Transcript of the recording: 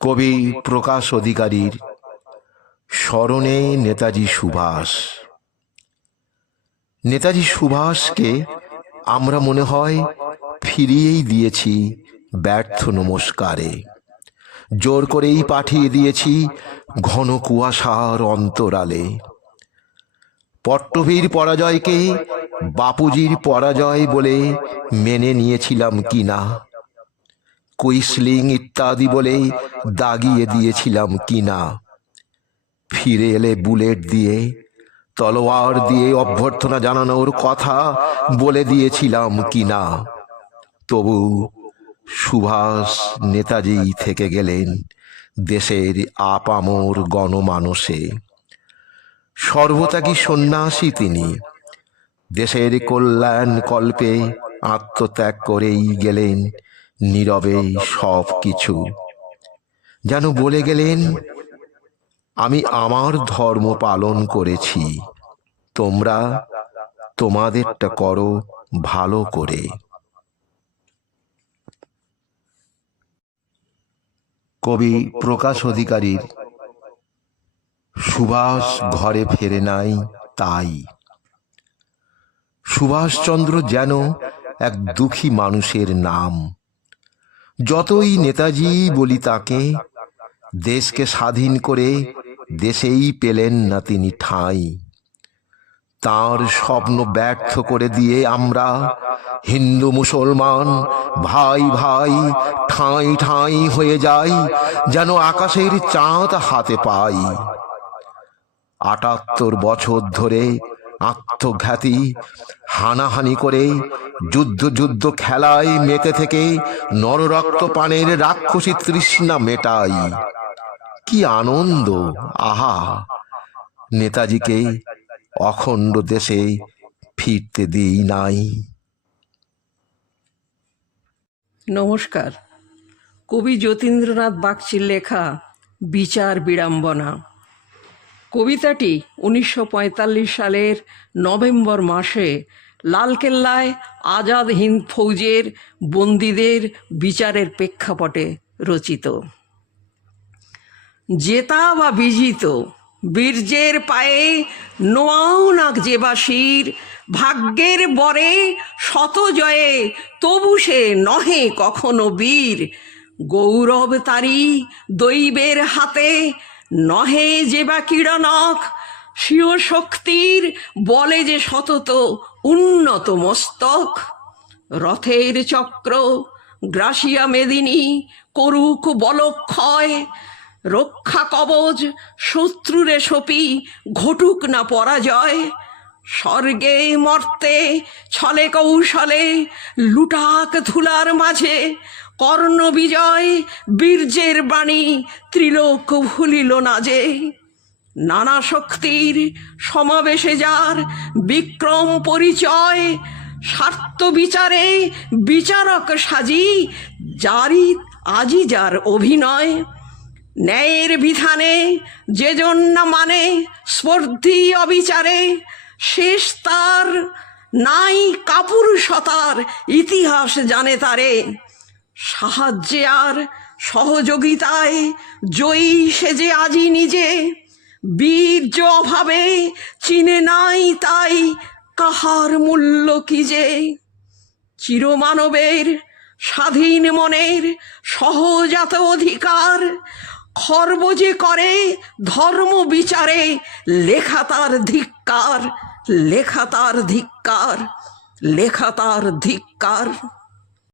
কবি প্রকাশ অধিকারীর স্মরণে নেতাজি সুভাষ। নেতাজি সুভাষকে আমরা মনে হয় ফিরিয়েই দিয়েছি ব্যর্থ নমস্কারে। জোর করেই পাঠিয়ে দিয়েছি ঘন কুয়াশার অন্তরালে। পট্টভীর পরাজয়কে বাপুজির পরাজয় বলে মেনে নিয়েছিলাম কিনা? কুইসলিং ইত্যাদি বলে দাগিয়ে দিয়েছিলাম কিনা ফিরে এলে বুলেট দিয়ে, তলোয়ার দিয়ে অভ্যর্থনা জানানোর কথা বলে দিয়েছিলাম কিনা তবু সুভাষ নেতাজি থেকে গেলেন দেশের আপামর গণমানসে সর্বত্যাগী সন্ন্যাসী তিনি? দেশের কল্যাণ কল্পে আত্মত্যাগ করেই গেলেন। নীরবে সব কিছু। যেন বলে গেলেন, আমি আমার ধর্ম পালন করেছি। তোমরা তোমাদেরটা করো ভালো করে। কবি প্রকাশ অধিকারীর, সুভাষ ঘরে ফেরে নাই তাই। সুভাষচন্দ্র যেন এক দুঃখী মানুষের নাম। যতই নেতাজি বলি তাকে, দেশকে স্বাধীন করে দেশেই পেলেন না তিনি ঠাঁই। তার স্বপ্ন ব্যর্থ করে দিয়ে আমরা হিন্দু মুসলমান ভাই ভাই ঠাঁই ঠাঁই হয়ে যাই, যেন আকাশের চাঁদ হাতে পাই। আটাত্তর বছর ধরে আত্মঘাতী, হানাহানি করে, যুদ্ধ যুদ্ধ খেলায় মেতে থেকে নররক্ত পানের রাক্ষসী তৃষ্ণা মেটাই কি আনন্দ, আহা! নেতাজিকে অখণ্ড দেশে ফিরতে দিই নাই। নমস্কার। কবি যতীন্দ্রনাথ বাগচির লেখা বিচার বিড়ম্বনা। কবিতাটি উনিশশো পঁয়তাল্লিশ সালের নভেম্বর মাসে লালকেল্লায় আজাদ হিন্দ ফৌজের বন্দীদের বিচারের প্রেক্ষাপটে রচিত। জেতা বা বিজিত, বীর্যের পায়ে নোয়াও নাক যেবাসীর ভাগ্যের বরে শত জয়ে তবু সে নহে কখনো বীর। গৌরব তারি দৈবের হাতে নহে যে বা কিরণক স্বীয় শক্তির বলে যে সতত উন্নত মস্তক। রথের চক্র, গ্রাসিয়া মেদিনী, করুক বলক্ষয়, রক্ষা কবচ শত্রুরে সপি, ঘটুক না পরাজয়। স্বর্গে মর্তে, ছলে কৌশলে, লুটাক ধুলার মাঝে, কর্ণ বিজয় বীর্যের বাণী ত্রিলোক ভুলিল না যে। নানা শক্তির সমাবেশে যার বিক্রম পরিচয়, স্বার্থ বিচারে বিচারক সাজি জারি আজি যার অভিনয়। ন্যায়ের বিধানে যে জন্য মানে স্পর্ধি অবিচারে শেষ তার নাই কাপুরুষতার ইতিহাস জানে তারে। সাহায্যে আর সহযোগিতায় জয়ী সেজে আজি নিজে বীর্য অভাবে চিনে নাই তাই কাহার মূল্য কি যে? চিরমানবের স্বাধীন মনের সহজাত অধিকার খর্ব যে করে ধর্ম বিচারে, লেখা তার ধিক্কার লেখা তার ধিক্কার লেখা তার ধিক্কার